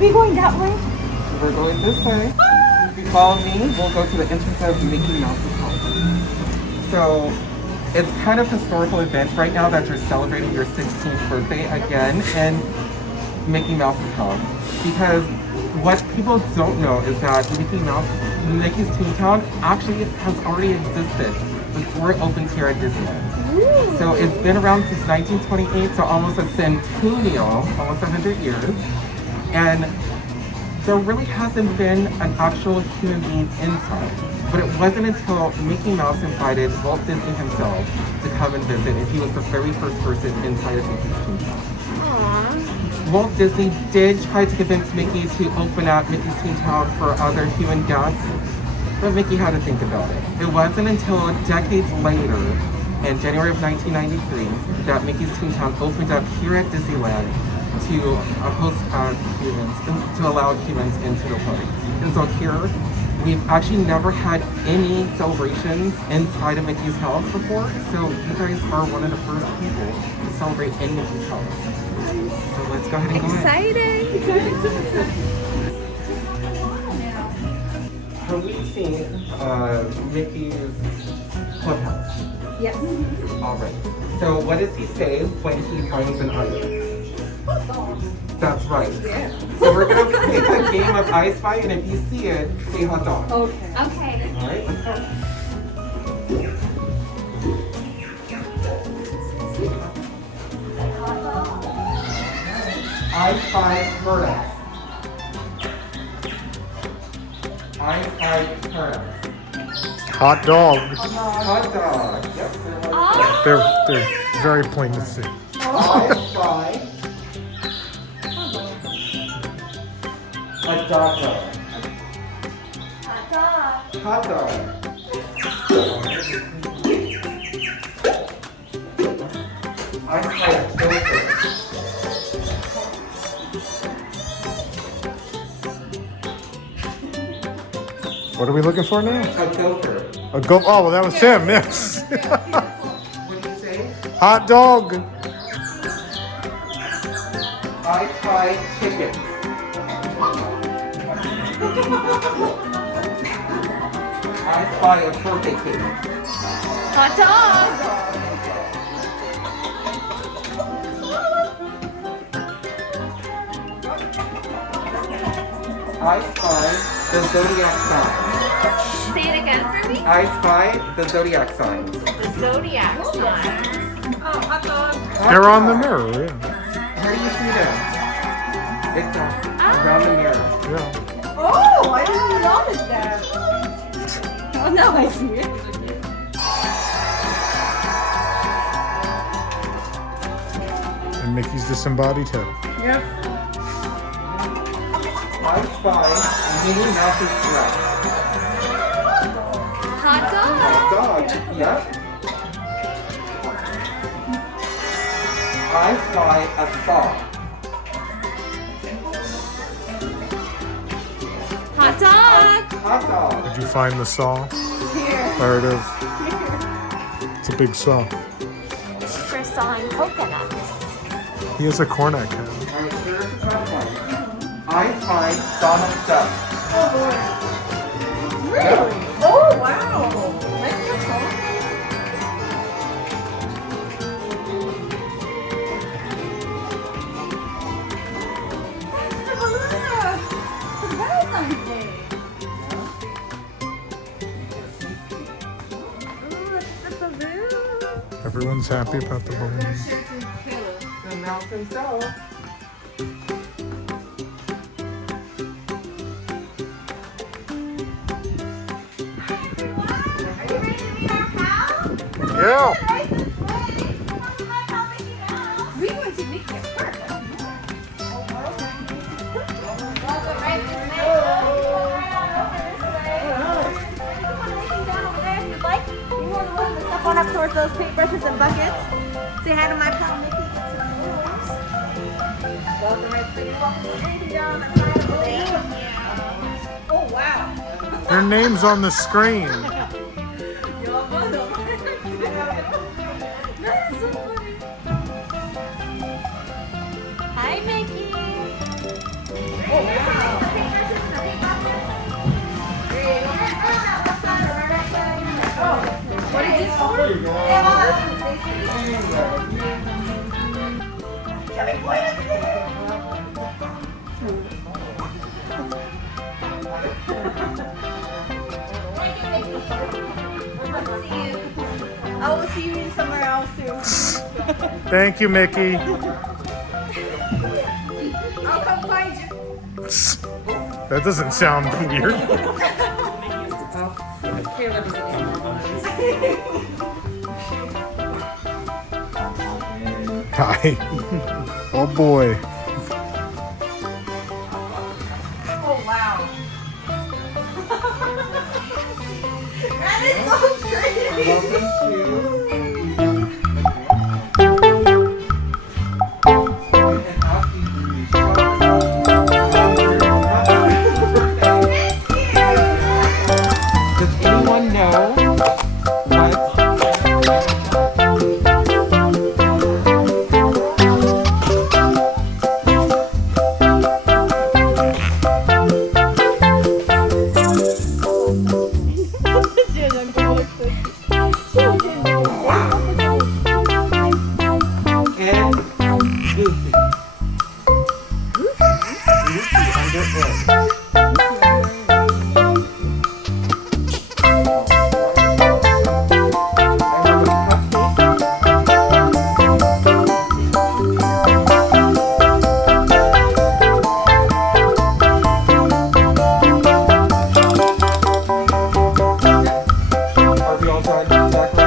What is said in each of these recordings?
We going that way? We're going this way. If you follow me, we'll go to the entrance of Mickey Mouse's house. So, it's kind of a historical event right now that you're celebrating your 16th birthday again in Mickey Mouse's house. Because what people don't know is that Mickey's Toontown actually has already existed before it opened here at Disneyland. Ooh. So it's been around since 1928, so almost a centennial, almost 100 years. And there really hasn't been an actual human being inside. But it wasn't until Mickey Mouse invited Walt Disney himself to come and visit, and he was the very first person inside of Mickey's Toontown. Aww. Walt Disney did try to convince Mickey to open up Mickey's Toontown for other human guests, but Mickey had to think about it. It wasn't until decades later, in January of 1993, that Mickey's Toontown opened up here at Disneyland to host humans, to allow humans into the park. And so here, we've actually never had any celebrations inside of Mickey's house before, so you guys are one of the first people to celebrate in Mickey's house. So let's go ahead and go in. Exciting! Have we seen Mickey's clubhouse? Yes. All right. So what does he say when he finds an item? That's right. Yeah. So we're going to play a game of I Spy, and if you see it, say hot dog. Okay. Okay. All right, let's go. I spy turtles. I spy turtles. Hot dog. Hot dog. Yep. They're very plain to see. I spy a dog. Hot dog. Hot dog. I spy a filter. What are we looking for now? A filter. A go. Oh, well, that was him. Yes. What do you say? Hot dog. I spy chickens. I spy a birthday cake. Hot dog. I spy the zodiac sign. Say it again for me. I spy the zodiac signs. The zodiac sign. They're on the mirror. Yeah. How do you see them? It's around the mirror. Yeah. Oh, I didn't even notice that. Oh, now I see it. And Mickey's disembodied head. Yep. I spy Minnie Mouse's dress. Hot dog. Dog. Yep. I spy a saw. Hot dog. Hot dog. Did you find the saw? Here. There it is. It's a big saw. For sawing coconuts. He has a cornet can. Alright, here's the top one. I spy Donald Duck. Oh, boy. Really? Oh, wow. Nice control. That's the balloon. It's Valentine's Day. Oh, that's the balloon. Everyone's happy about the balloons. The mouse himself. Yeah. We went to Mickey at first. Step on up towards those paintbrushes and buckets. Say hi to my pal Mickey. Welcome right through. Welcome down that side of the lane. Oh wow. Their name's on the screen. That's so funny. Hi Mickey. What is this for? I will see you somewhere else too. Thank you, Mickey. I'll come find you. That doesn't sound weird. Hi. Oh boy. Oh wow. That is so crazy. Welcome to. Does anyone know what? And Goofy. Goofy under it. Are we all done decorating?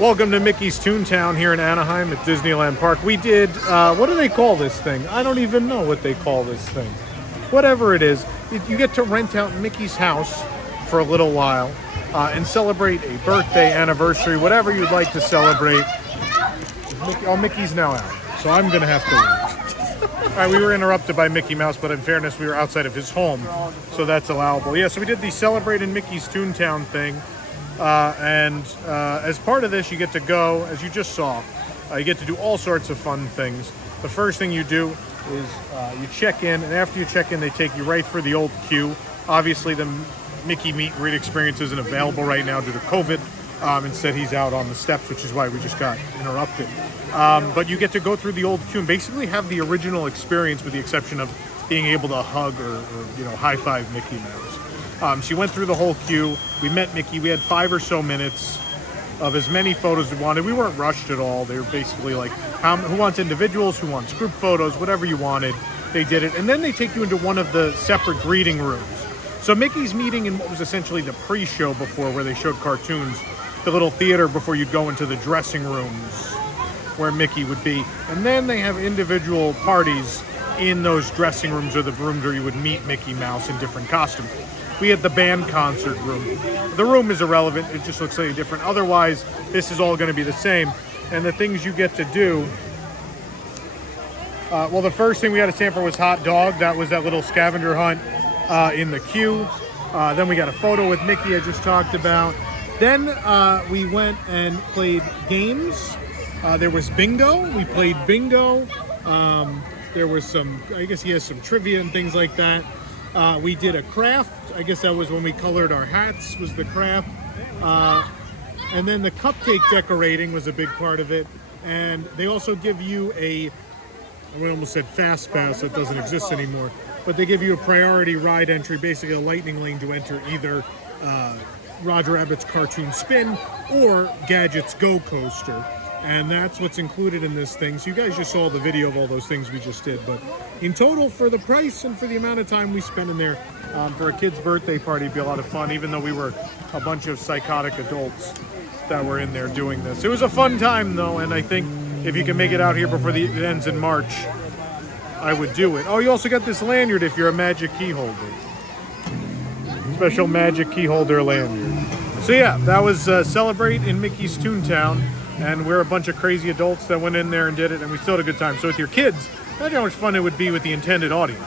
Welcome to Mickey's Toontown here in Anaheim at Disneyland Park. We did, what do they call this thing? I don't even know what they call this thing. Whatever it is, you get to rent out Mickey's house for a little while and celebrate a birthday, anniversary, whatever you'd like to celebrate. Mickey's now out, so I'm going to have to leave. All right, we were interrupted by Mickey Mouse, but in fairness, we were outside of his home, so that's allowable. Yeah, so we did the Celebrate in Mickey's Toontown thing. As part of this, you get to go, as you just saw, you get to do all sorts of fun things. The first thing you do is you check in, and after you check in, they take you right through the old queue. Obviously, the Mickey Meet and Greet experience isn't available right now due to COVID. Instead, he's out on the steps, which is why we just got interrupted. But you get to go through the old queue and basically have the original experience, with the exception of being able to hug or high-five Mickey Mouse. So you went through the whole queue. We met Mickey. We had 5 or so minutes of as many photos as we wanted. We weren't rushed at all. They were basically like, who wants individuals, who wants group photos, whatever you wanted. They did it. And then they take you into one of the separate greeting rooms. So Mickey's meeting in what was essentially the pre-show before, where they showed cartoons, the little theater before you'd go into the dressing rooms where Mickey would be. And then they have individual parties in those dressing rooms, or the rooms where you would meet Mickey Mouse in different costumes. We had the band concert room. The room is irrelevant. It just looks slightly different. Otherwise, this is all going to be the same. And the things you get to do, well, the first thing we had to stand for was hot dog. That was that little scavenger hunt in the queue. Then we got a photo with Mickey I just talked about. Then we went and played games. There was bingo. We played bingo. There was some, I guess he has some trivia and things like that. We did a craft. I guess that was when we colored our hats, was the craft. And then the cupcake decorating was a big part of it. And they also give you I almost said fast pass, that doesn't exist anymore. But they give you a priority ride entry, basically a lightning lane to enter either Roger Rabbit's Cartoon Spin or Gadget's Go Coaster. And that's what's included in this thing. So you guys just saw the video of all those things we just did. But in total, for the price and for the amount of time we spent in there, for a kid's birthday party, it'd be a lot of fun, even though we were a bunch of psychotic adults that were in there doing this. It was a fun time, though, and I think if you can make it out here before it ends in March, I would do it. Oh, you also got this lanyard if you're a magic key holder. Special magic key holder lanyard. So yeah, that was Celebrate in Mickey's Toontown, and we're a bunch of crazy adults that went in there and did it, and we still had a good time. So with your kids, imagine how much fun it would be with the intended audience.